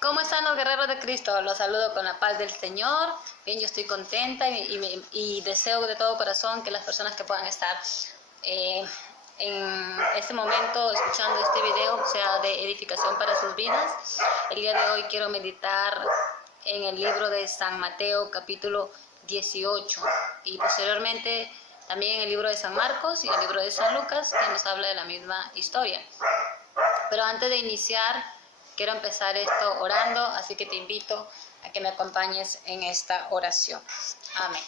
¿Cómo están los guerreros de Cristo? Los saludo con la paz del Señor. Bien, yo estoy contenta y deseo de todo corazón que las personas que puedan estar en este momento escuchando este video sea de edificación para sus vidas. El día de hoy quiero meditar en el libro de San Mateo, capítulo 18, y posteriormente también en el libro de San Marcos y el libro de San Lucas, que nos habla de la misma historia. Pero antes de iniciar, quiero empezar esto orando, así que te invito a que me acompañes en esta oración. Amén.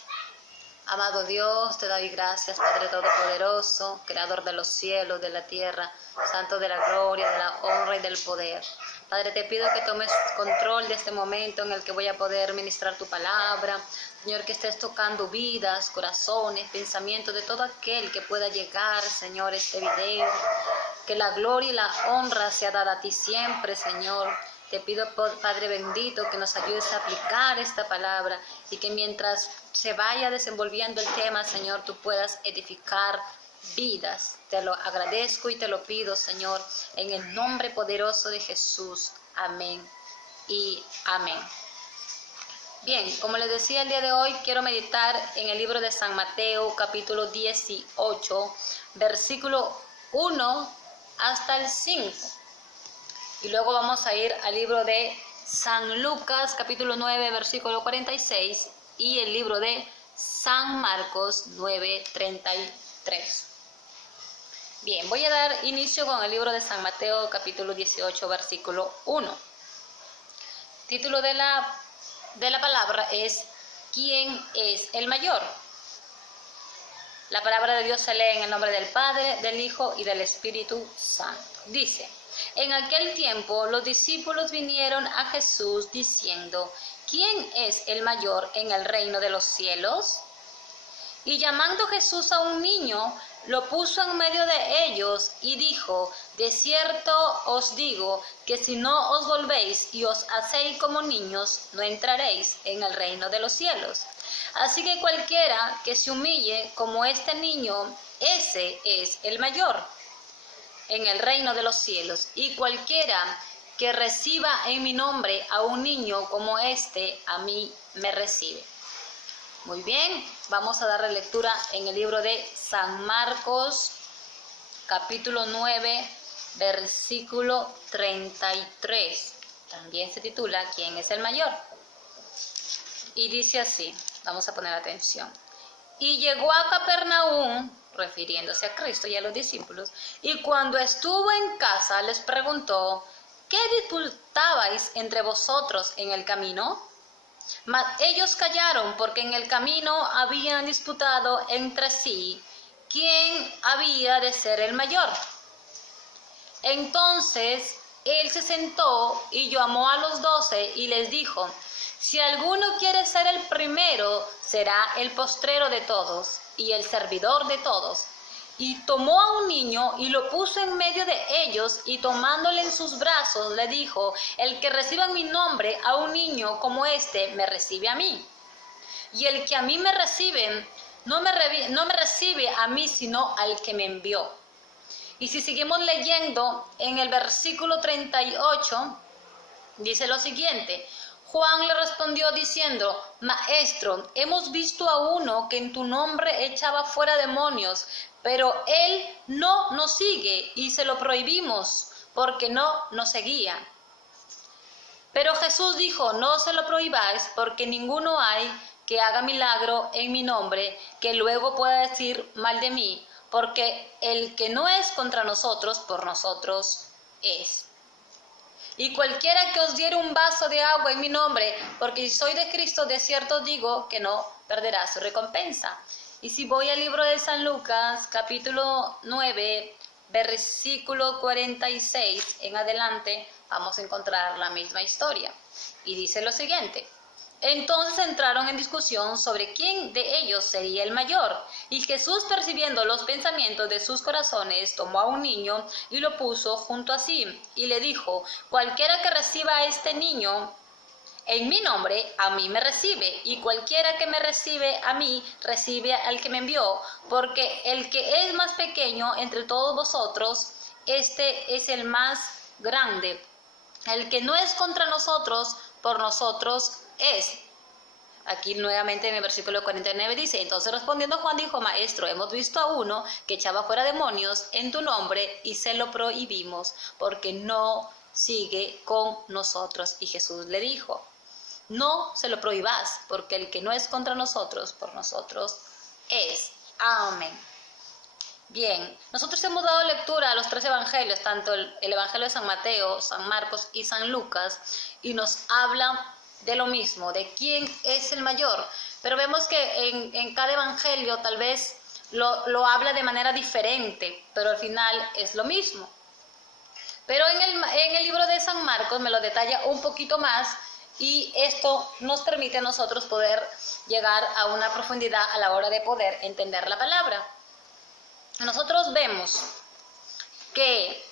Amado Dios, te doy gracias, Padre Todopoderoso, Creador de los cielos, de la tierra, Santo de la gloria, de la honra y del poder. Padre, te pido que tomes control de este momento en el que voy a poder ministrar tu palabra. Señor, que estés tocando vidas, corazones, pensamientos de todo aquel que pueda llegar, Señor, este video. Que la gloria y la honra sea dada a ti siempre, Señor. Te pido, Padre bendito, que nos ayudes a aplicar esta palabra y que mientras se vaya desenvolviendo el tema, Señor, tú puedas edificar vidas. Te lo agradezco y te lo pido, Señor, en el nombre poderoso de Jesús. Amén y amén. Bien, como les decía, el día de hoy quiero meditar en el libro de San Mateo, capítulo 18, versículo 1 hasta el 5. Y luego vamos a ir al libro de San Lucas, capítulo 9, versículo 46, y el libro de San Marcos 9:33. Bien, voy a dar inicio con el libro de San Mateo, capítulo 18, versículo 1. Título de la palabra es ¿Quién es el mayor? La palabra de Dios se lee en el nombre del Padre, del Hijo y del Espíritu Santo. Dice: en aquel tiempo los discípulos vinieron a Jesús diciendo: ¿quién es el mayor en el reino de los cielos? Y llamando Jesús a un niño, lo puso en medio de ellos y dijo: de cierto os digo que si no os volvéis y os hacéis como niños, no entraréis en el reino de los cielos. Así que cualquiera que se humille como este niño, ese es el mayor en el reino de los cielos. Y cualquiera que reciba en mi nombre a un niño como este, a mí me recibe. Muy bien, vamos a darle lectura en el libro de San Marcos, capítulo 9, versículo 33. También se titula ¿Quién es el mayor? Y dice así, vamos a poner atención. Y llegó a Capernaum, refiriéndose a Cristo y a los discípulos, y cuando estuvo en casa les preguntó: ¿qué disputabais entre vosotros en el camino? Mas ellos callaron, porque en el camino habían disputado entre sí quién había de ser el mayor. Entonces él se sentó y llamó a los 12 y les dijo: si alguno quiere ser el primero, será el postrero de todos y el servidor de todos. Y tomó a un niño y lo puso en medio de ellos, y tomándole en sus brazos le dijo: el que reciba en mi nombre a un niño como este, me recibe a mí. Y el que a mí me recibe, no me recibe a mí, sino al que me envió. Y si seguimos leyendo en el versículo 38, dice lo siguiente: Juan le respondió diciendo: Maestro, hemos visto a uno que en tu nombre echaba fuera demonios, pero él no nos sigue y se lo prohibimos porque no nos seguía. Pero Jesús dijo: no se lo prohibáis, porque ninguno hay que haga milagro en mi nombre que luego pueda decir mal de mí, porque el que no es contra nosotros, por nosotros es. Y cualquiera que os diere un vaso de agua en mi nombre, porque si soy de Cristo, de cierto os digo que no perderá su recompensa. Y si voy al libro de San Lucas, capítulo 9, versículo 46 en adelante, vamos a encontrar la misma historia. Y dice lo siguiente: entonces entraron en discusión sobre quién de ellos sería el mayor. Y Jesús, percibiendo los pensamientos de sus corazones, tomó a un niño y lo puso junto a sí, y le dijo: cualquiera que reciba a este niño en mi nombre, a mí me recibe, y cualquiera que me recibe a mí, recibe al que me envió, porque el que es más pequeño entre todos vosotros, este es el más grande El que no es contra nosotros, por nosotros es. Aquí nuevamente en el versículo 49 dice, entonces respondiendo Juan dijo, Maestro, hemos visto a uno que echaba fuera demonios en tu nombre y se lo prohibimos porque no sigue con nosotros. Y Jesús le dijo, no se lo prohibas porque el que no es contra nosotros, por nosotros es. Amén. Bien, nosotros hemos dado lectura a los 3 evangelios, tanto el evangelio de San Mateo, San Marcos y San Lucas, y nos habla de lo mismo, de quién es el mayor. Pero vemos que en cada evangelio tal vez lo habla de manera diferente, pero al final es lo mismo. Pero en el libro de San Marcos me lo detalla un poquito más, y esto nos permite a nosotros poder llegar a una profundidad a la hora de poder entender la palabra. Nosotros vemos que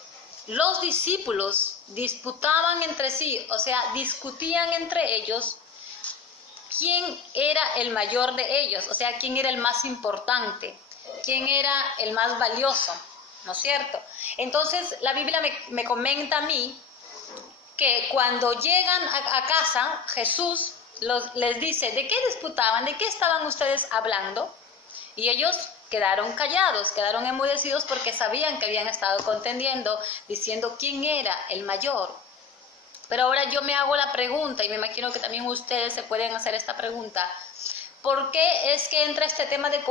los discípulos disputaban entre sí, o sea, discutían entre ellos quién era el mayor de ellos, o sea, quién era el más importante, quién era el más valioso, ¿no es cierto? Entonces, la Biblia me comenta a mí que cuando llegan a casa, Jesús les dice, ¿de qué disputaban? ¿De qué estaban ustedes hablando? Y ellos quedaron callados, quedaron enmudecidos porque sabían que habían estado contendiendo, diciendo quién era el mayor. Pero ahora yo me hago la pregunta, y me imagino que también ustedes se pueden hacer esta pregunta, ¿por qué es que entra este tema de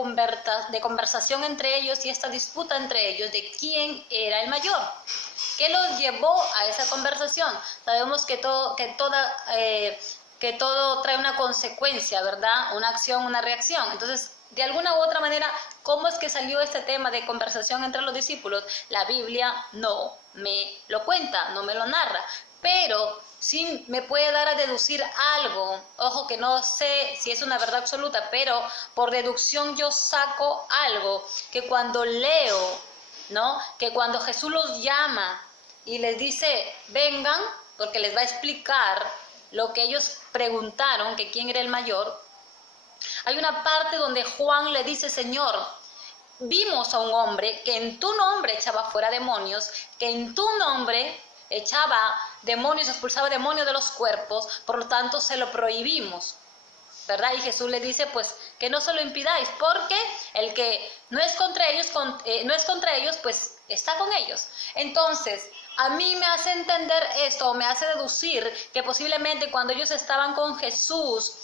conversación entre ellos y esta disputa entre ellos de quién era el mayor? ¿Qué los llevó a esa conversación? Sabemos que todo trae una consecuencia, ¿verdad? Una acción, una reacción. Entonces, de alguna u otra manera, ¿cómo es que salió este tema de conversación entre los discípulos? La Biblia no me lo cuenta, no me lo narra, pero sí me puede dar a deducir algo. Ojo que no sé si es una verdad absoluta, pero por deducción yo saco algo, que cuando leo, ¿no? Que cuando Jesús los llama y les dice, vengan, porque les va a explicar lo que ellos preguntaron, que quién era el mayor. Hay una parte donde Juan le dice, Señor, vimos a un hombre que en tu nombre echaba fuera demonios, que en tu nombre echaba demonios, expulsaba demonios de los cuerpos, por lo tanto se lo prohibimos, ¿verdad? Y Jesús le dice, pues, que no se lo impidáis, porque el que no es contra ellos, pues, está con ellos. Entonces, a mí me hace entender esto, me hace deducir que posiblemente cuando ellos estaban con Jesús,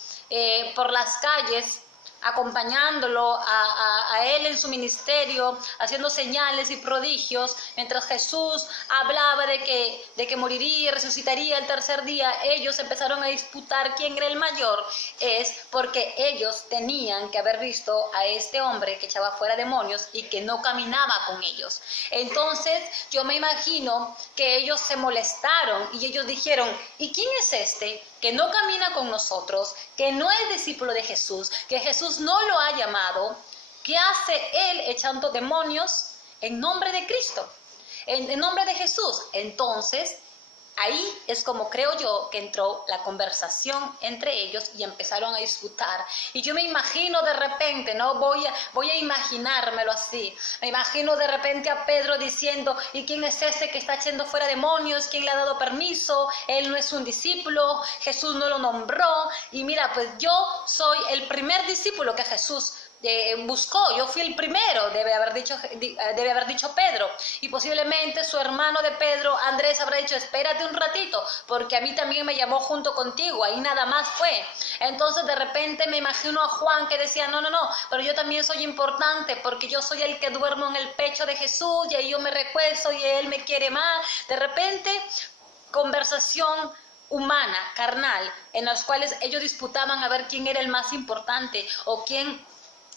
por las calles, acompañándolo a él en su ministerio, haciendo señales y prodigios, mientras Jesús hablaba de que moriría y resucitaría el tercer día, ellos empezaron a disputar quién era el mayor. Es porque ellos tenían que haber visto a este hombre que echaba fuera demonios y que no caminaba con ellos. Entonces yo me imagino que ellos se molestaron y ellos dijeron, ¿y quién es este que no camina con nosotros, que no es discípulo de Jesús, que Jesús no lo ha llamado? ¿Qué hace él echando demonios en nombre de Cristo, en nombre de Jesús? Entonces, ahí es como creo yo que entró la conversación entre ellos y empezaron a disputar. Y yo me imagino de repente, ¿no? Voy a imaginármelo así. Me imagino de repente a Pedro diciendo, ¿y quién es ese que está echando fuera demonios? ¿Quién le ha dado permiso? Él no es un discípulo, Jesús no lo nombró. Y mira, pues yo soy el primer discípulo que Jesús buscó, yo fui el primero, debe haber dicho Pedro, y posiblemente su hermano de Pedro, Andrés, habrá dicho, espérate un ratito, porque a mí también me llamó junto contigo, ahí nada más fue. Entonces de repente me imagino a Juan que decía, no, pero yo también soy importante, porque yo soy el que duermo en el pecho de Jesús, y ahí yo me recuesto y él me quiere más. De repente, conversación humana, carnal, en las cuales ellos disputaban a ver quién era el más importante, o quién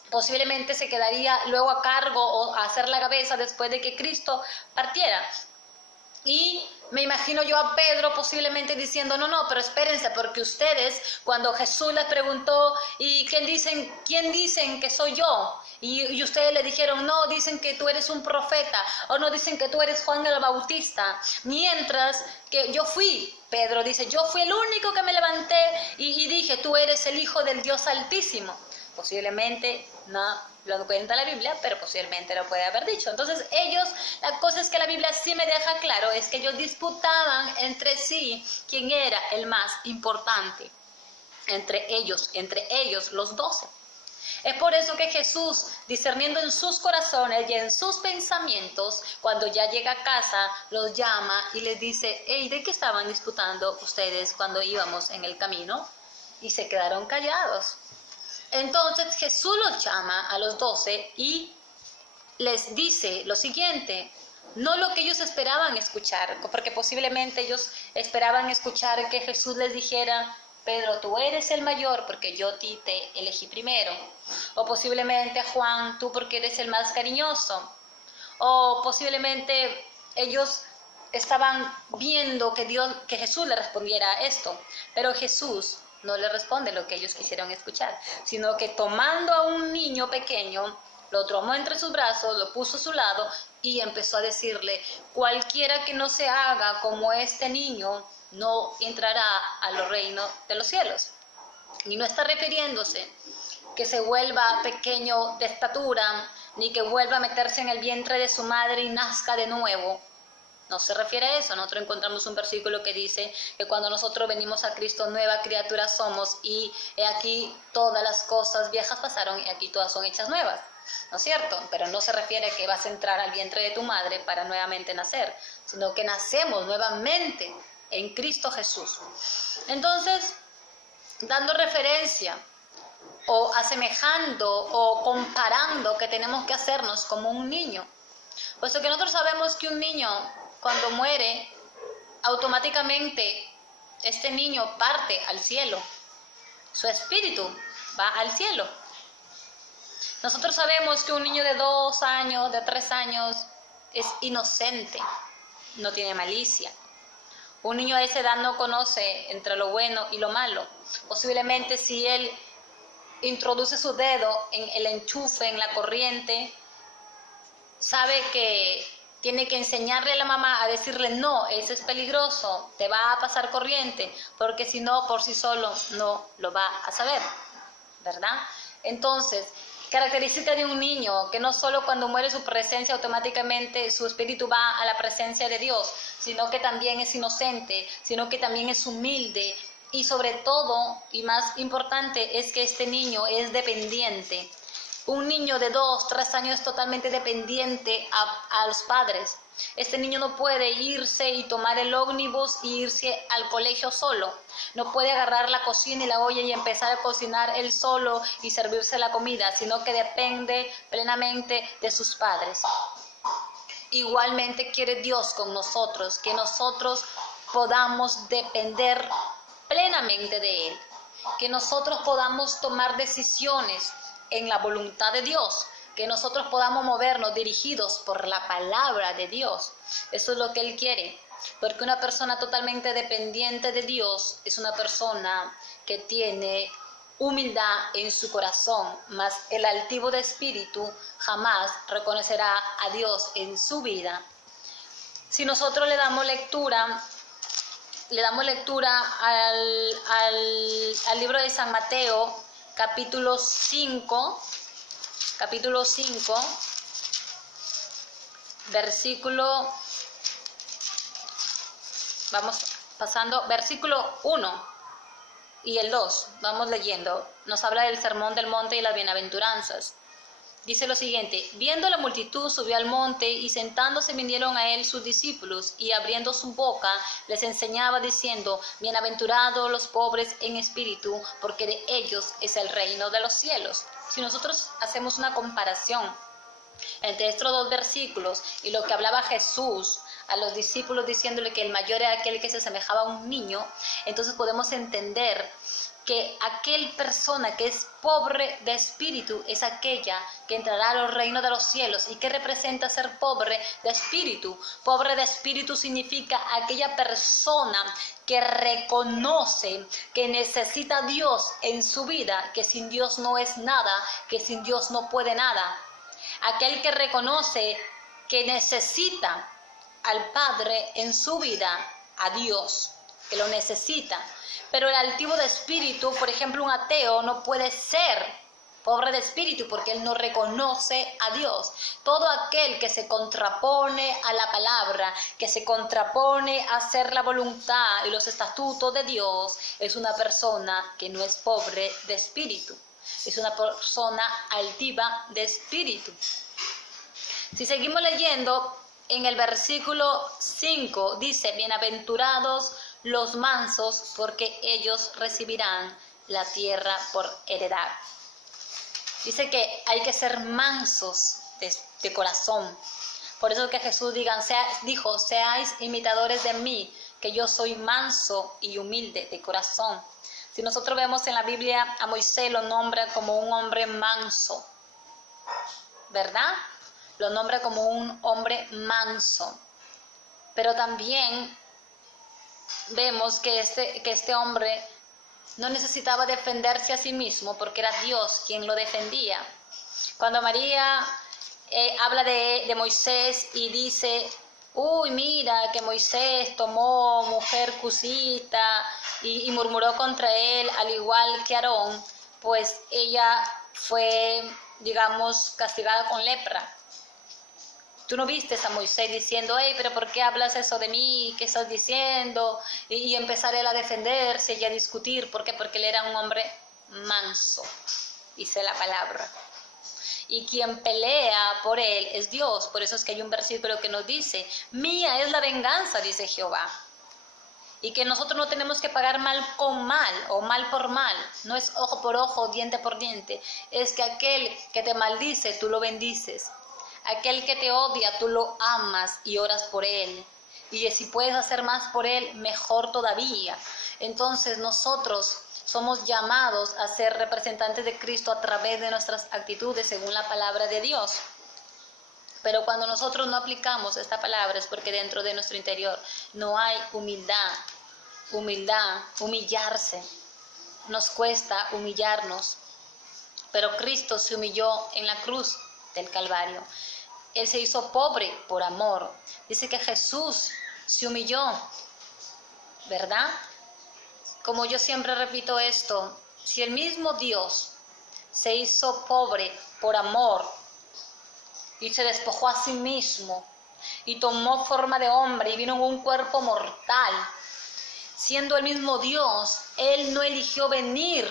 posiblemente se quedaría luego a cargo o a hacer la cabeza después de que Cristo partiera. Y me imagino yo a Pedro posiblemente diciendo, no, pero espérense, porque ustedes, cuando Jesús les preguntó, ¿y quién dicen que soy yo? Y ustedes le dijeron, no, dicen que tú eres un profeta, o no, dicen que tú eres Juan el Bautista. Mientras que yo fui, Pedro dice, yo fui el único que me levanté y dije, tú eres el Hijo del Dios Altísimo. Posiblemente, no, lo cuenta la Biblia, pero posiblemente lo puede haber dicho. Entonces ellos, la cosa es que la Biblia sí me deja claro, es que ellos disputaban entre sí quién era el más importante entre ellos los 12. Es por eso que Jesús, discerniendo en sus corazones y en sus pensamientos, cuando ya llega a casa, los llama y les dice: hey, ¿de qué estaban disputando ustedes cuando íbamos en el camino? Y se quedaron callados. Entonces Jesús los llama a los 12 y les dice lo siguiente, no lo que ellos esperaban escuchar, porque posiblemente ellos esperaban escuchar que Jesús les dijera: Pedro, tú eres el mayor porque yo a ti te elegí primero. O posiblemente: Juan, tú porque eres el más cariñoso. O posiblemente ellos estaban viendo que Jesús le respondiera a esto. Pero Jesús no le responde lo que ellos quisieron escuchar, sino que tomando a un niño pequeño, lo tomó entre sus brazos, lo puso a su lado y empezó a decirle: cualquiera que no se haga como este niño, no entrará a los reinos de los cielos. Y no está refiriéndose que se vuelva pequeño de estatura, ni que vuelva a meterse en el vientre de su madre y nazca de nuevo. No se refiere a eso. Nosotros encontramos un versículo que dice que cuando nosotros venimos a Cristo, nueva criatura somos, y he aquí todas las cosas viejas pasaron y aquí todas son hechas nuevas. ¿No es cierto? Pero no se refiere a que vas a entrar al vientre de tu madre para nuevamente nacer, sino que nacemos nuevamente en Cristo Jesús. Entonces, dando referencia o asemejando o comparando que tenemos que hacernos como un niño, puesto que nosotros sabemos que un niño cuando muere, automáticamente este niño parte al cielo, su espíritu va al cielo. Nosotros sabemos que un niño de 2 años, de 3 años, es inocente, no tiene malicia. Un niño a esa edad no conoce entre lo bueno y lo malo. Posiblemente si él introduce su dedo en el enchufe, en la corriente, sabe que tiene que enseñarle a la mamá a decirle: no, eso es peligroso, te va a pasar corriente, porque si no, por sí solo no lo va a saber, ¿verdad? Entonces, característica de un niño, que no solo cuando muere su presencia automáticamente su espíritu va a la presencia de Dios, sino que también es inocente, sino que también es humilde, y sobre todo, y más importante, es que este niño es dependiente. Un niño de 2, 3 años es totalmente dependiente a los padres. Este niño no puede irse y tomar el ómnibus e irse al colegio solo. No puede agarrar la cocina y la olla y empezar a cocinar él solo y servirse la comida, sino que depende plenamente de sus padres. Igualmente quiere Dios con nosotros, que nosotros podamos depender plenamente de Él, que nosotros podamos tomar decisiones en la voluntad de Dios, que nosotros podamos movernos dirigidos por la palabra de Dios. Eso es lo que Él quiere, porque una persona totalmente dependiente de Dios es una persona que tiene humildad en su corazón, mas el altivo de espíritu jamás reconocerá a Dios en su vida. Si nosotros le damos lectura al libro de San Mateo, capítulo 5, versículo, vamos pasando, versículo 1 y el 2, vamos leyendo, nos habla del sermón del monte y las bienaventuranzas. Dice lo siguiente: viendo la multitud, subió al monte, y sentándose vinieron a él sus discípulos, y abriendo su boca les enseñaba diciendo: bienaventurados los pobres en espíritu, porque de ellos es el reino de los cielos. Si nosotros hacemos una comparación entre estos 2 versículos y lo que hablaba Jesús a los discípulos diciéndole que el mayor era aquel que se asemejaba a un niño, entonces podemos entender que aquel persona que es pobre de espíritu es aquella que entrará a los reinos de los cielos. ¿Y qué representa ser pobre de espíritu? Pobre de espíritu significa aquella persona que reconoce que necesita a Dios en su vida, que sin Dios no es nada, que sin Dios no puede nada. Aquel que reconoce que necesita al Padre en su vida, a Dios, que lo necesita. Pero el altivo de espíritu, por ejemplo, un ateo no puede ser pobre de espíritu, porque él no reconoce a Dios. Todo aquel que se contrapone a la palabra, que se contrapone a hacer la voluntad y los estatutos de Dios, es una persona que no es pobre de espíritu, es una persona altiva de espíritu. Si seguimos leyendo, en el versículo 5 dice: bienaventurados los mansos, porque ellos recibirán la tierra por heredad. Dice que hay que ser mansos de corazón. Por eso que Jesús dijo: seáis imitadores de mí, que yo soy manso y humilde de corazón. Si nosotros vemos en la Biblia, a Moisés lo nombra como un hombre manso, ¿verdad? Lo nombra como un hombre manso. Pero también vemos que este hombre no necesitaba defenderse a sí mismo, porque era Dios quien lo defendía. Cuando María habla de Moisés y dice: uy, mira que Moisés tomó mujer cusita y murmuró contra él, al igual que Aarón, pues ella fue, digamos, castigada con lepra. Tú no viste a Moisés diciendo: hey, pero ¿por qué hablas eso de mí? ¿Qué estás diciendo? Y empezar él a defenderse y a discutir. ¿Por qué? Porque él era un hombre manso, dice la palabra. Y quien pelea por él es Dios. Por eso es que hay un versículo que nos dice: mía es la venganza, dice Jehová. Y que nosotros no tenemos que pagar mal con mal o mal por mal. No es ojo por ojo, diente por diente. Es que aquel que te maldice, tú lo bendices. Aquel que te odia, tú lo amas y oras por él. Y si puedes hacer más por él, mejor todavía. Entonces nosotros somos llamados a ser representantes de Cristo a través de nuestras actitudes según la palabra de Dios. Pero cuando nosotros no aplicamos esta palabra es porque dentro de nuestro interior no hay humillarse. Nos cuesta humillarnos. Pero Cristo se humilló en la cruz del Calvario. Él se hizo pobre por amor. Dice que Jesús se humilló, ¿verdad? Como yo siempre repito esto, si el mismo Dios se hizo pobre por amor y se despojó a sí mismo y tomó forma de hombre y vino en un cuerpo mortal, siendo el mismo Dios, Él no eligió venir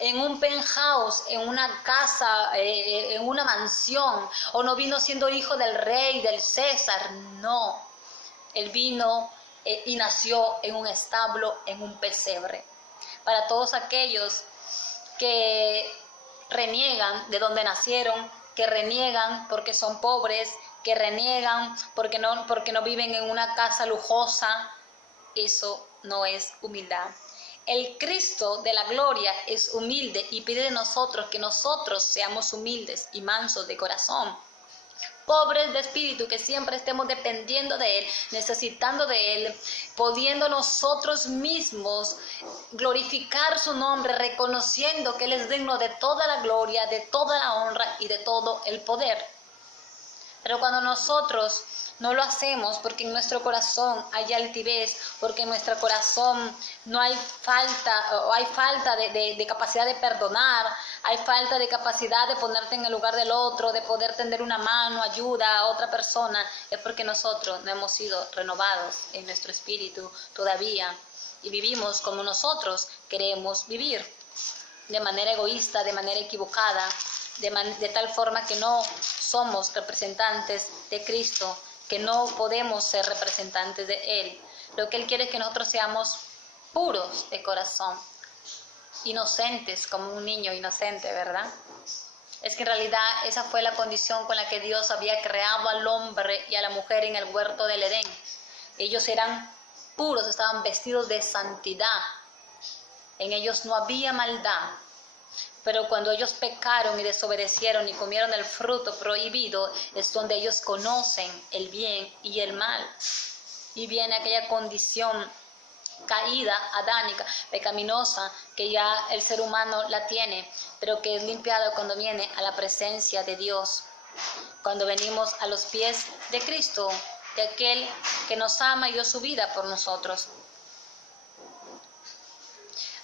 en un penthouse, en una casa, en una mansión, o no vino siendo hijo del rey, del César, no. Él vino y nació en un establo, en un pesebre. Para todos aquellos que reniegan de donde nacieron, que reniegan porque son pobres, que reniegan porque no viven en una casa lujosa, eso no es humildad. El Cristo de la gloria es humilde y pide de nosotros que nosotros seamos humildes y mansos de corazón, pobres de espíritu, que siempre estemos dependiendo de Él, necesitando de Él, pudiendo nosotros mismos glorificar su nombre, reconociendo que Él es digno de toda la gloria, de toda la honra y de todo el poder. Pero cuando nosotros no lo hacemos, porque en nuestro corazón hay altivez, porque en nuestro corazón no hay falta, o hay falta de capacidad de perdonar, hay falta de capacidad de ponerte en el lugar del otro, de poder tender una mano, ayuda a otra persona, es porque nosotros no hemos sido renovados en nuestro espíritu todavía y vivimos como nosotros queremos vivir, de manera egoísta, de manera equivocada, de tal forma que no somos representantes de Cristo, que no podemos ser representantes de Él. Lo que Él quiere es que nosotros seamos puros de corazón, inocentes como un niño inocente, ¿verdad? Es que en realidad esa fue la condición con la que Dios había creado al hombre y a la mujer en el huerto del Edén. Ellos eran puros, estaban vestidos de santidad. En ellos no había maldad. Pero cuando ellos pecaron y desobedecieron y comieron el fruto prohibido, es donde ellos conocen el bien y el mal. Y viene aquella condición caída, adánica, pecaminosa, que ya el ser humano la tiene, pero que es limpiada cuando viene a la presencia de Dios. Cuando venimos a los pies de Cristo, de aquel que nos ama y dio su vida por nosotros.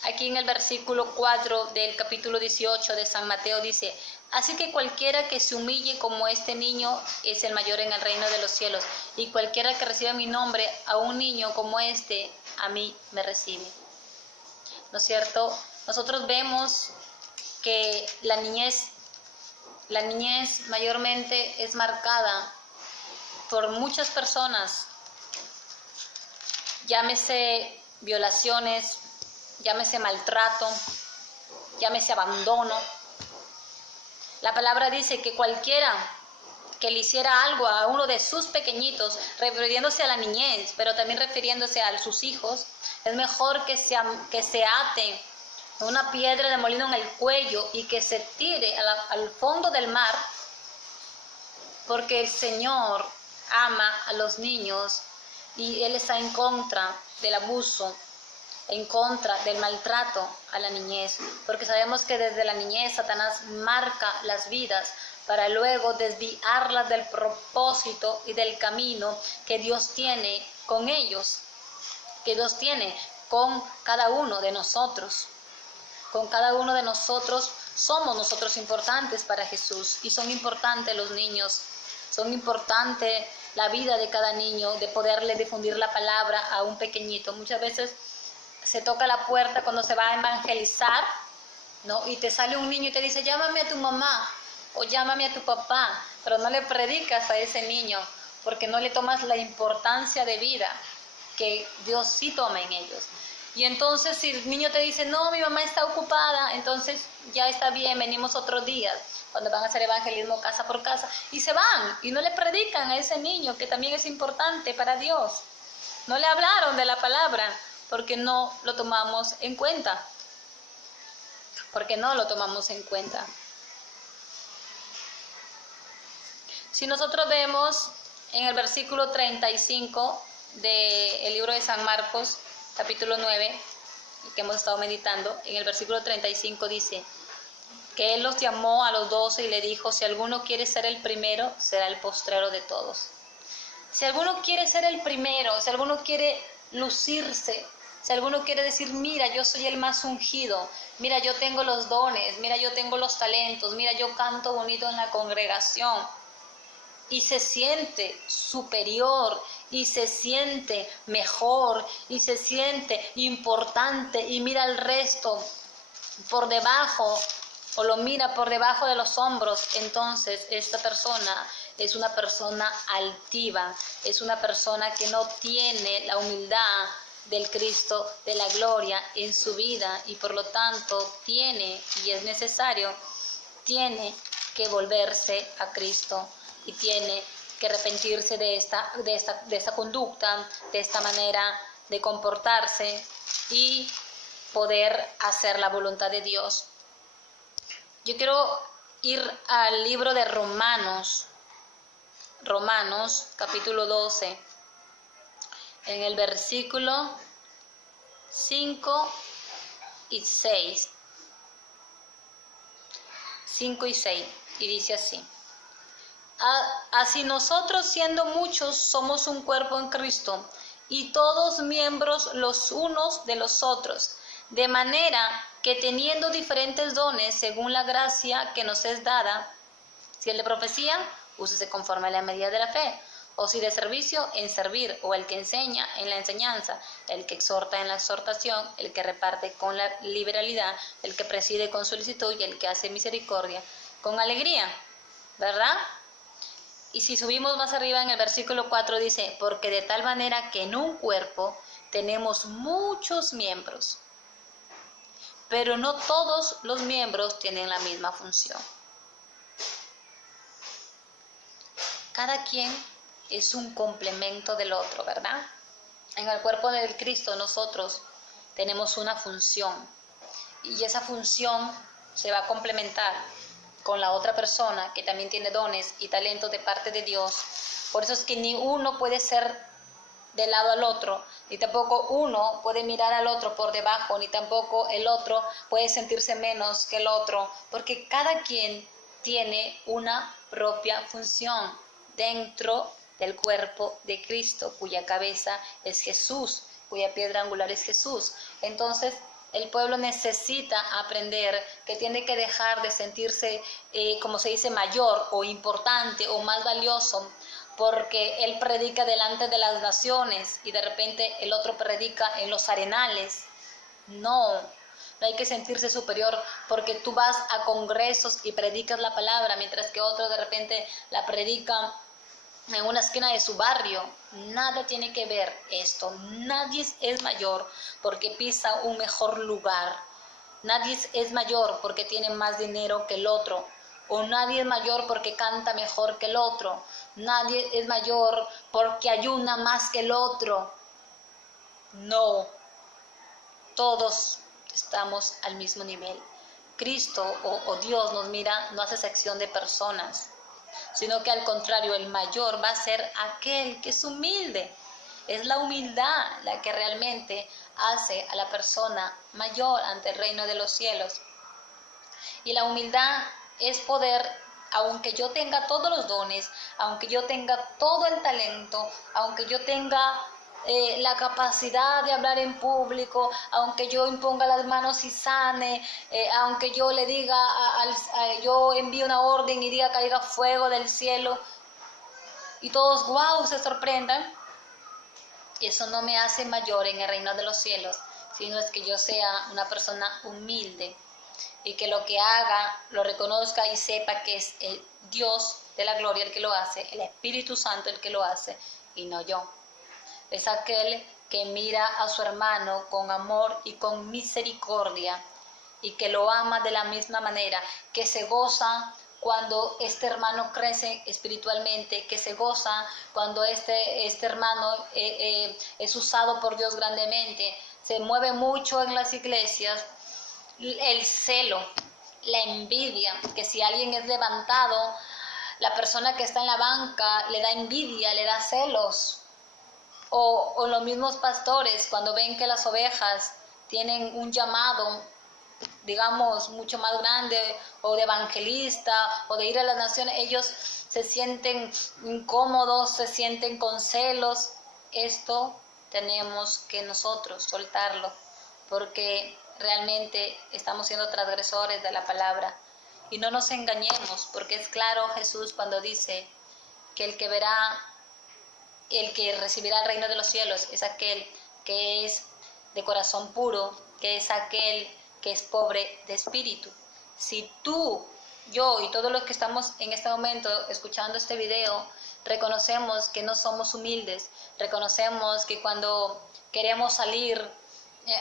Aquí en el versículo 4 del capítulo 18 de San Mateo dice: así que cualquiera que se humille como este niño es el mayor en el reino de los cielos, y cualquiera que reciba mi nombre a un niño como este, a mí me recibe. ¿No es cierto? Nosotros vemos que la niñez mayormente es marcada por muchas personas, llámese violaciones, llámese maltrato, llámese abandono. La palabra dice que cualquiera que le hiciera algo a uno de sus pequeñitos, refiriéndose a la niñez, pero también refiriéndose a sus hijos, es mejor que se ate una piedra de molino en el cuello y que se tire al fondo del mar, porque el Señor ama a los niños y Él está en contra del abuso, en contra del maltrato a la niñez, porque sabemos que desde la niñez Satanás marca las vidas para luego desviarlas del propósito y del camino que Dios tiene con ellos, que Dios tiene con cada uno de nosotros. Con cada uno de nosotros somos nosotros importantes para Jesús, y son importantes los niños, son importantes la vida de cada niño, de poderle difundir la palabra a un pequeñito. Muchas veces se toca la puerta cuando se va a evangelizar, ¿no? Y te sale un niño y te dice: llámame a tu mamá o llámame a tu papá, pero no le predicas a ese niño porque no le tomas la importancia de vida que Dios sí toma en ellos. Y entonces si el niño te dice: no, mi mamá está ocupada, entonces ya está bien, venimos otros días, cuando van a hacer evangelismo casa por casa, y se van y no le predican a ese niño que también es importante para Dios. No le hablaron de la palabra porque no lo tomamos en cuenta. Porque no lo tomamos en cuenta. Si nosotros vemos en el versículo 35 del libro de San Marcos, capítulo 9, que hemos estado meditando, en el versículo 35 dice que Él los llamó a los 12 y le dijo: si alguno quiere ser el primero, será el postrero de todos. Si alguno quiere ser el primero, si alguno quiere lucirse, si alguno quiere decir: mira, yo soy el más ungido, mira, yo tengo los dones, mira, yo tengo los talentos, mira, yo canto bonito en la congregación, y se siente superior, y se siente mejor, y se siente importante, y mira al resto por debajo, o lo mira por debajo de los hombros, entonces esta persona es una persona altiva, es una persona que no tiene la humildad del Cristo de la gloria en su vida, y por lo tanto tiene, y es necesario, tiene que volverse a Cristo, y tiene que arrepentirse de esta conducta, de esta manera de comportarse, y poder hacer la voluntad de Dios. Yo quiero ir al libro de Romanos, capítulo 12, en el versículo 5 y 6. 5 y 6, y dice así: así nosotros, siendo muchos, somos un cuerpo en Cristo, y todos miembros los unos de los otros, de manera que teniendo diferentes dones según la gracia que nos es dada, si el de profecía, úsese conforme a la medida de la fe, o si de servicio, en servir, o el que enseña, en la enseñanza, el que exhorta, en la exhortación, el que reparte con la liberalidad, el que preside con solicitud, y el que hace misericordia con alegría, ¿verdad? Y si subimos más arriba en el versículo 4 dice: porque de tal manera que en un cuerpo tenemos muchos miembros, pero no todos los miembros tienen la misma función. Cada quien es un complemento del otro, ¿verdad? En el cuerpo del Cristo nosotros tenemos una función, y esa función se va a complementar con la otra persona que también tiene dones y talentos de parte de Dios. Por eso es que ni uno puede ser de lado al otro, ni tampoco uno puede mirar al otro por debajo, ni tampoco el otro puede sentirse menos que el otro, porque cada quien tiene una propia función dentro del cuerpo de Cristo, cuya cabeza es Jesús, cuya piedra angular es Jesús. Entonces, El pueblo necesita aprender que tiene que dejar de sentirse, como se dice, mayor o importante o más valioso, porque él predica delante de las naciones y de repente el otro predica en los arenales. No hay que sentirse superior porque tú vas a congresos y predicas la palabra, mientras que otro de repente la predica en una esquina de su barrio. Nada tiene que ver esto. Nadie es mayor porque pisa un mejor lugar. Nadie es mayor porque tiene más dinero que el otro. O nadie es mayor porque canta mejor que el otro. Nadie es mayor porque ayuna más que el otro. No. Todos estamos al mismo nivel. Cristo o Dios nos mira, no hace sección de personas, sino que al contrario, el mayor va a ser aquel que es humilde. Es la humildad la que realmente hace a la persona mayor ante el reino de los cielos. Y la humildad es poder, aunque yo tenga todos los dones, aunque yo tenga todo el talento, aunque yo tenga la capacidad de hablar en público, aunque yo imponga las manos y sane, aunque yo le diga, yo envíe una orden y diga caiga fuego del cielo, y todos, wow, se sorprendan, eso no me hace mayor en el reino de los cielos, sino es que yo sea una persona humilde, y que lo que haga lo reconozca y sepa que es el Dios de la gloria el que lo hace, el Espíritu Santo el que lo hace, y no yo. Es aquel que mira a su hermano con amor y con misericordia y que lo ama de la misma manera, que se goza cuando este hermano crece espiritualmente, que se goza cuando este hermano es usado por Dios grandemente. Se mueve mucho en las iglesias el celo, la envidia, que si alguien es levantado, la persona que está en la banca le da envidia, le da celos. O los mismos pastores, cuando ven que las ovejas tienen un llamado, digamos, mucho más grande, o de evangelista, o de ir a las naciones, ellos se sienten incómodos, se sienten con celos. Esto tenemos que nosotros soltarlo, porque realmente estamos siendo transgresores de la palabra. Y no nos engañemos, porque es claro Jesús cuando dice que el que recibirá el reino de los cielos es aquel que es de corazón puro, que es aquel que es pobre de espíritu. Si tú, yo y todos los que estamos en este momento escuchando este video, reconocemos que no somos humildes, reconocemos que cuando queremos salir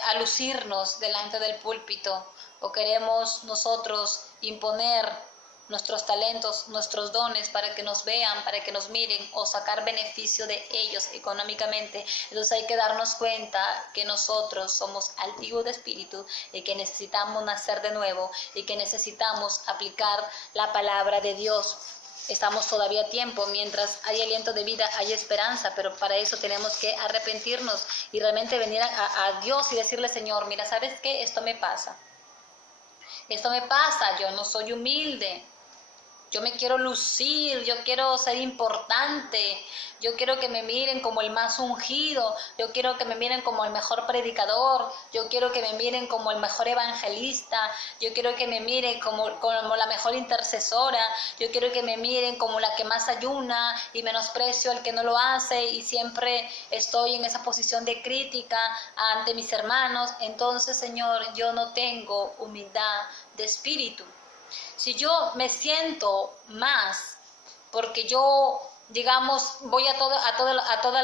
a lucirnos delante del púlpito o queremos nosotros imponer nuestros talentos, nuestros dones para que nos vean, para que nos miren o sacar beneficio de ellos económicamente, entonces hay que darnos cuenta que nosotros somos altivos de espíritu y que necesitamos nacer de nuevo y que necesitamos aplicar la palabra de Dios. Estamos todavía a tiempo, mientras hay aliento de vida hay esperanza, pero para eso tenemos que arrepentirnos y realmente venir a Dios y decirle, Señor, mira, ¿sabes qué? Esto me pasa, yo no soy humilde, yo me quiero lucir, yo quiero ser importante, yo quiero que me miren como el más ungido, yo quiero que me miren como el mejor predicador, yo quiero que me miren como el mejor evangelista, yo quiero que me miren como la mejor intercesora, yo quiero que me miren como la que más ayuna y menosprecio al que no lo hace y siempre estoy en esa posición de crítica ante mis hermanos. Entonces, Señor, yo no tengo humildad de espíritu. Si yo me siento más porque yo, digamos, voy a todas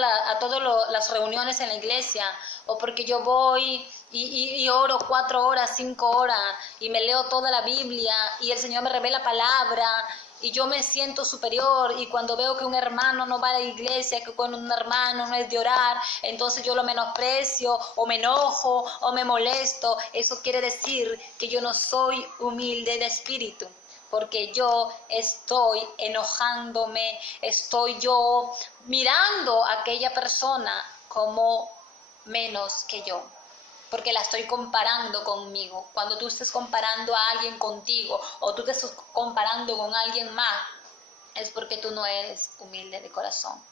las reuniones en la iglesia, o porque yo voy y oro 4 horas, 5 horas, y me leo toda la Biblia, y el Señor me revela palabra, y yo me siento superior, y cuando veo que un hermano no va a la iglesia, que cuando un hermano no es de orar, entonces yo lo menosprecio, o me enojo, o me molesto, eso quiere decir que yo no soy humilde de espíritu, porque yo estoy enojándome, estoy yo mirando a aquella persona como menos que yo, porque la estoy comparando conmigo. Cuando tú estés comparando a alguien contigo o tú te estás comparando con alguien más, es porque tú no eres humilde de corazón,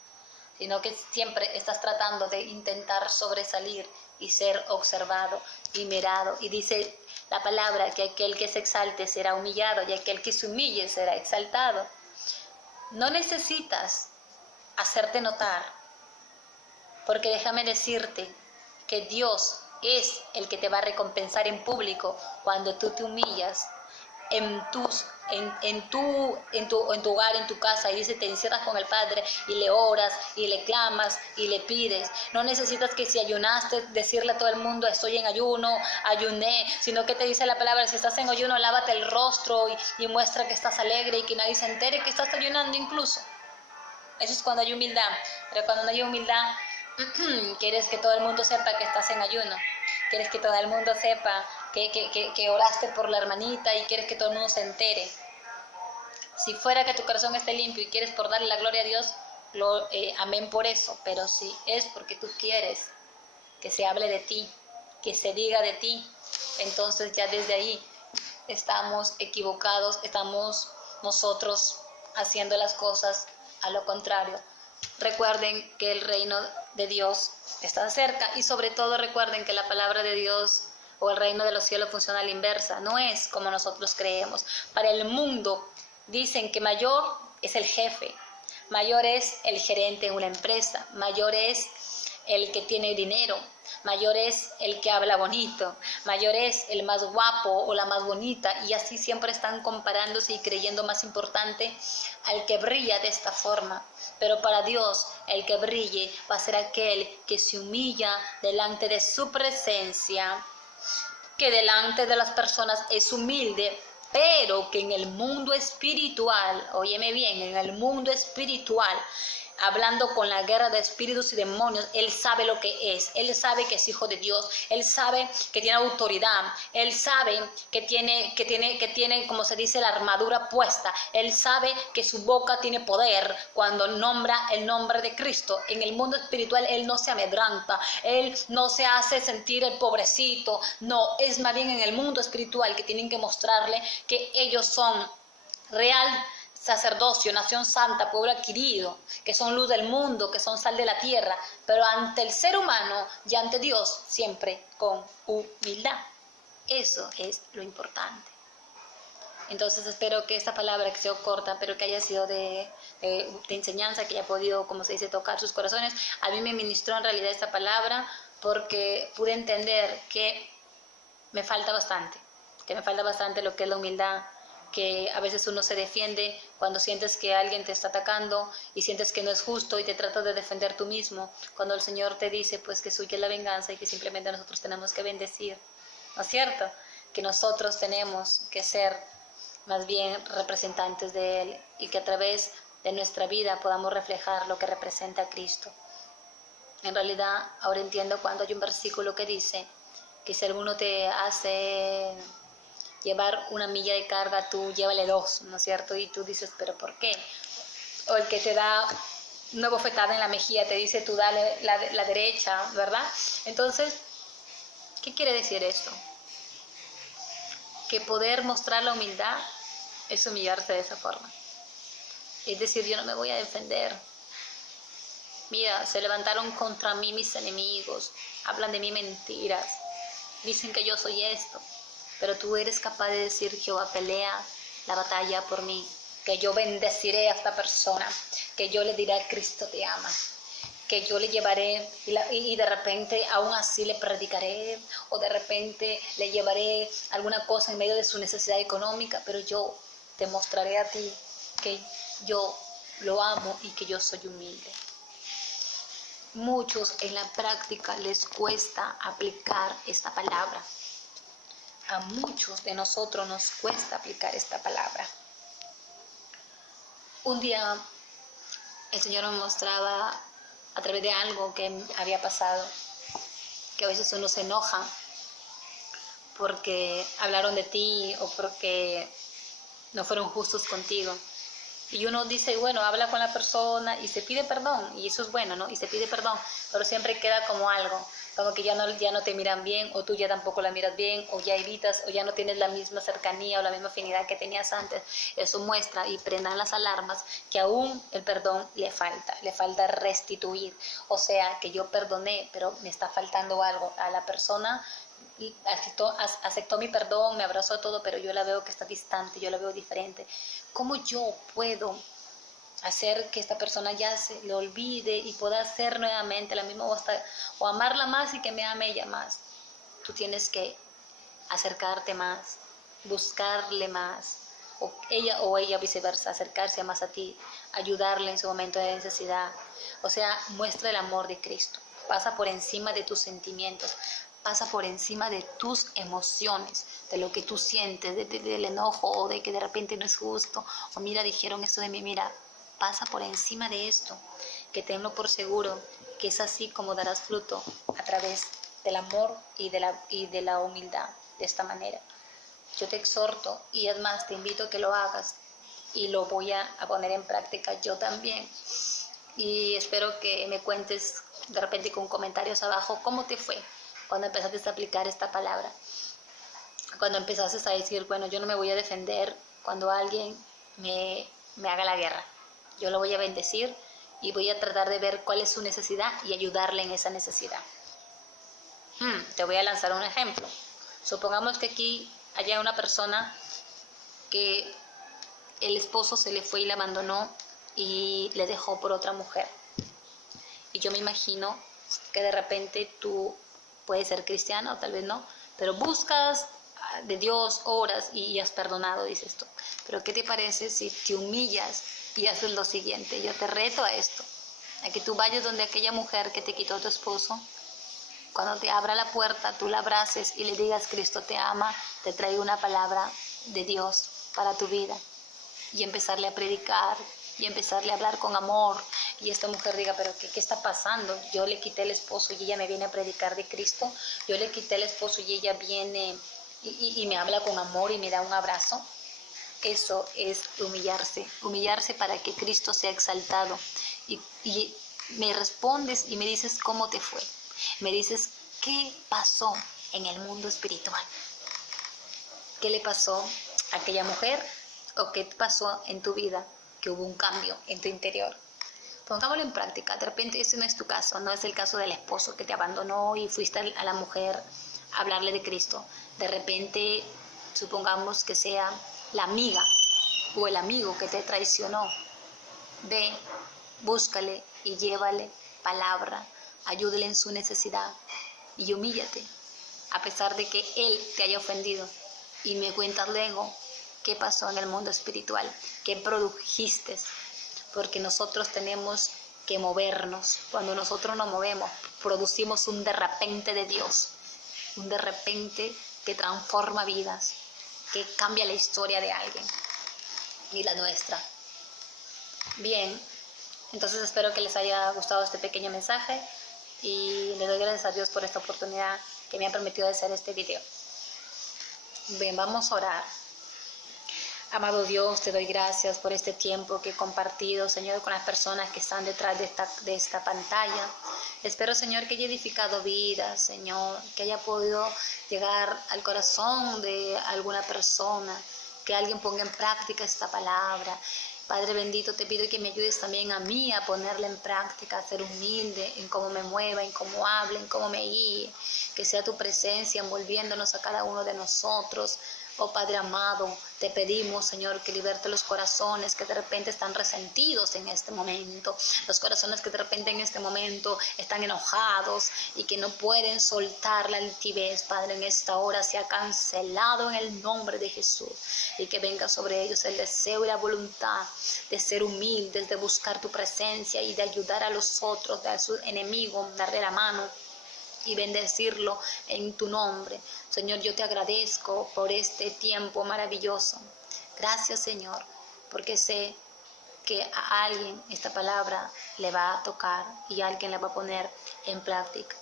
sino que siempre estás tratando de intentar sobresalir y ser observado y mirado. Y dice la palabra que aquel que se exalte será humillado y aquel que se humille será exaltado. No necesitas hacerte notar, porque déjame decirte que Dios es el que te va a recompensar en público cuando tú te humillas en tu hogar, en tu casa, y dice, te encierras con el Padre y le oras y le clamas y le pides. No necesitas que si ayunaste decirle a todo el mundo estoy en ayuno, ayuné, sino que te dice la palabra, si estás en ayuno lávate el rostro y muestra que estás alegre y que nadie se entere que estás ayunando incluso. Eso es cuando hay humildad. Pero cuando no hay humildad, quieres que todo el mundo sepa que estás en ayuno, quieres que todo el mundo sepa que oraste por la hermanita y quieres que todo el mundo se entere. Si fuera que tu corazón esté limpio y quieres por darle la gloria a Dios, amén por eso. Pero si es porque tú quieres que se hable de ti, que se diga de ti, entonces ya desde ahí estamos equivocados, estamos nosotros haciendo las cosas a lo contrario. Recuerden que el reino de Dios está cerca y sobre todo recuerden que la palabra de Dios o el reino de los cielos funciona a la inversa, no es como nosotros creemos. Para el mundo dicen que mayor es el jefe, mayor es el gerente en una empresa, mayor es el que tiene dinero, mayor es el que habla bonito, mayor es el más guapo o la más bonita, y así siempre están comparándose y creyendo más importante al que brilla de esta forma. Pero para Dios el que brille va a ser aquel que se humilla delante de su presencia, que delante de las personas es humilde, pero que en el mundo espiritual, óyeme bien, en el mundo espiritual, hablando con la guerra de espíritus y demonios, él sabe lo que es, él sabe que es hijo de Dios, él sabe que tiene autoridad, él sabe que tiene, como se dice, la armadura puesta, él sabe que su boca tiene poder cuando nombra el nombre de Cristo. En el mundo espiritual él no se amedranta, él no se hace sentir el pobrecito, no, es más bien en el mundo espiritual que tienen que mostrarle que ellos son real sacerdocio, nación santa, pueblo adquirido, que son luz del mundo, que son sal de la tierra, pero ante el ser humano y ante Dios siempre con humildad. Eso es lo importante. Entonces espero que esta palabra, que sea corta, pero que haya sido de enseñanza, que haya podido, como se dice, tocar sus corazones. A mí me ministró en realidad esta palabra porque pude entender que me falta bastante lo que es la humildad, que a veces uno se defiende cuando sientes que alguien te está atacando y sientes que no es justo y te tratas de defender tú mismo, cuando el Señor te dice pues que suya es la venganza y que simplemente nosotros tenemos que bendecir, ¿no es cierto? Que nosotros tenemos que ser más bien representantes de Él y que a través de nuestra vida podamos reflejar lo que representa a Cristo. En realidad ahora entiendo cuando hay un versículo que dice que si alguno te hace llevar 1 milla de carga, tú llévale 2, ¿no es cierto? Y tú dices, ¿pero por qué? O el que te da una bofetada en la mejilla te dice, tú dale la derecha, ¿verdad? Entonces, ¿qué quiere decir esto? Que poder mostrar la humildad es humillarse de esa forma. Es decir, yo no me voy a defender. Mira, se levantaron contra mí mis enemigos, hablan de mí mentiras, dicen que yo soy esto. Pero tú eres capaz de decir, Jehová pelea la batalla por mí, que yo bendeciré a esta persona, que yo le diré, Cristo te ama, que yo le llevaré y de repente aún así le predicaré, o de repente le llevaré alguna cosa en medio de su necesidad económica, pero yo te mostraré a ti que yo lo amo y que yo soy humilde. Muchos en la práctica les cuesta aplicar esta palabra. A muchos de nosotros nos cuesta aplicar esta palabra. Un día el Señor me mostraba a través de algo que había pasado, que a veces uno se enoja porque hablaron de ti o porque no fueron justos contigo. Y uno dice, bueno, habla con la persona y se pide perdón, y eso es bueno, ¿no? Y se pide perdón, pero siempre queda como algo, como que ya no te miran bien, o tú ya tampoco la miras bien, o ya evitas, o ya no tienes la misma cercanía o la misma afinidad que tenías antes. Eso muestra y prendan las alarmas que aún el perdón le falta restituir. O sea, que yo perdoné, pero me está faltando algo. A la persona aceptó mi perdón, me abrazó todo, pero yo la veo que está distante, yo la veo diferente. ¿Cómo yo puedo hacer que esta persona ya se le olvide y pueda ser nuevamente la misma, o amarla más y que me ame ella más? Tú tienes que acercarte más, buscarle más, o ella viceversa, acercarse más a ti, ayudarle en su momento de necesidad. O sea, muestra el amor de Cristo, pasa por encima de tus sentimientos, pasa por encima de tus emociones, de lo que tú sientes, del enojo, o de que de repente no es justo, o mira, dijeron esto de mí, mira, pasa por encima de esto, que tenlo por seguro, que es así como darás fruto a través del amor y de la humildad, de esta manera. Yo te exhorto, y es más, te invito a que lo hagas, y lo voy a poner en práctica yo también, y espero que me cuentes de repente con comentarios abajo cómo te fue cuando empezaste a aplicar esta palabra, cuando empezaste a decir, bueno, yo no me voy a defender cuando alguien me haga la guerra, yo lo voy a bendecir y voy a tratar de ver cuál es su necesidad y ayudarle en esa necesidad. Te voy a lanzar un ejemplo. Supongamos que aquí haya una persona que el esposo se le fue y la abandonó y le dejó por otra mujer. Y yo me imagino que de repente tú puedes ser cristiano o tal vez no, pero buscas de Dios, oras y has perdonado, dices tú. Pero ¿qué te parece si te humillas y haces lo siguiente? Yo te reto a esto, a que tú vayas donde aquella mujer que te quitó a tu esposo, cuando te abra la puerta, tú la abraces y le digas, Cristo te ama, te trae una palabra de Dios para tu vida. Y empezarle a predicar, y empezarle a hablar con amor. Y esta mujer diga, pero ¿qué está pasando? Yo le quité el esposo y ella me viene a predicar de Cristo. Yo le quité el esposo y ella viene y me habla con amor y me da un abrazo. Eso es humillarse para que Cristo sea exaltado. Y me respondes y me dices cómo te fue. Me dices qué pasó en el mundo espiritual. ¿Qué le pasó a aquella mujer? ¿O qué pasó en tu vida? Que hubo un cambio en tu interior. Pongámoslo en práctica. De repente ese no es tu caso, no es el caso del esposo que te abandonó y fuiste a la mujer a hablarle de Cristo. De repente, supongamos que sea la amiga o el amigo que te traicionó. Ve, búscale y llévale palabra, ayúdale en su necesidad y humíllate, a pesar de que él te haya ofendido. Y me cuentas luego qué pasó en el mundo espiritual, qué produjiste, porque nosotros tenemos que movernos. Cuando nosotros nos movemos, producimos un de repente de Dios, un de repente que transforma vidas, que cambia la historia de alguien y la nuestra. Bien, entonces espero que les haya gustado este pequeño mensaje y le doy gracias a Dios por esta oportunidad que me ha permitido hacer este video. Bien, vamos a orar. Amado Dios, te doy gracias por este tiempo que he compartido, Señor, con las personas que están detrás de esta pantalla. Espero, Señor, que haya edificado vidas, Señor, que haya podido llegar al corazón de alguna persona, que alguien ponga en práctica esta palabra. Padre bendito, te pido que me ayudes también a mí a ponerla en práctica, a ser humilde en cómo me mueva, en cómo hable, en cómo me guíe. Que sea tu presencia envolviéndonos a cada uno de nosotros. Oh Padre amado, te pedimos, Señor, que liberte los corazones que de repente están resentidos en este momento, los corazones que de repente en este momento están enojados y que no pueden soltar la altivez. Padre, en esta hora se ha cancelado en el nombre de Jesús, y que venga sobre ellos el deseo y la voluntad de ser humildes, de buscar tu presencia y de ayudar a los otros, de a su enemigo, darle la mano y bendecirlo en tu nombre. Señor, yo te agradezco por este tiempo maravilloso. Gracias, Señor, porque sé que a alguien esta palabra le va a tocar y alguien la va a poner en práctica.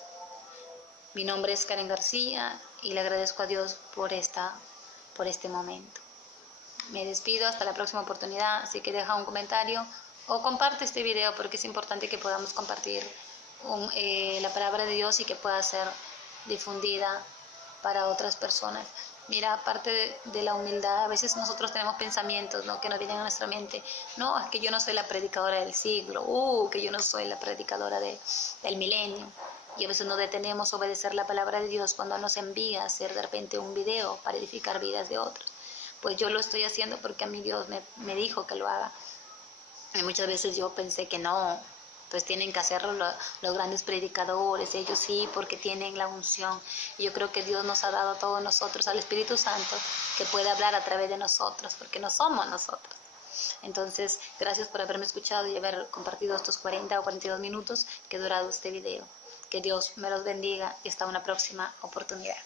Mi nombre es Karen García y le agradezco a Dios por este momento. Me despido hasta la próxima oportunidad, así que deja un comentario o comparte este video porque es importante que podamos compartir la palabra de Dios y que pueda ser difundida para otras personas. Mira, aparte de la humildad, a veces nosotros tenemos pensamientos, ¿no?, que nos vienen a nuestra mente. No, es que yo no soy la predicadora del siglo, que yo no soy la predicadora del milenio. Y a veces nos detenemos a obedecer la palabra de Dios cuando nos envía a hacer de repente un video para edificar vidas de otros. Pues yo lo estoy haciendo porque a mí Dios me dijo que lo haga. Y muchas veces yo pensé que no, pues tienen que hacerlo los grandes predicadores, ellos sí, porque tienen la unción. Y yo creo que Dios nos ha dado a todos nosotros, al Espíritu Santo, que puede hablar a través de nosotros, porque no somos nosotros. Entonces, gracias por haberme escuchado y haber compartido estos 40 o 42 minutos que ha durado este video. Que Dios me los bendiga y hasta una próxima oportunidad.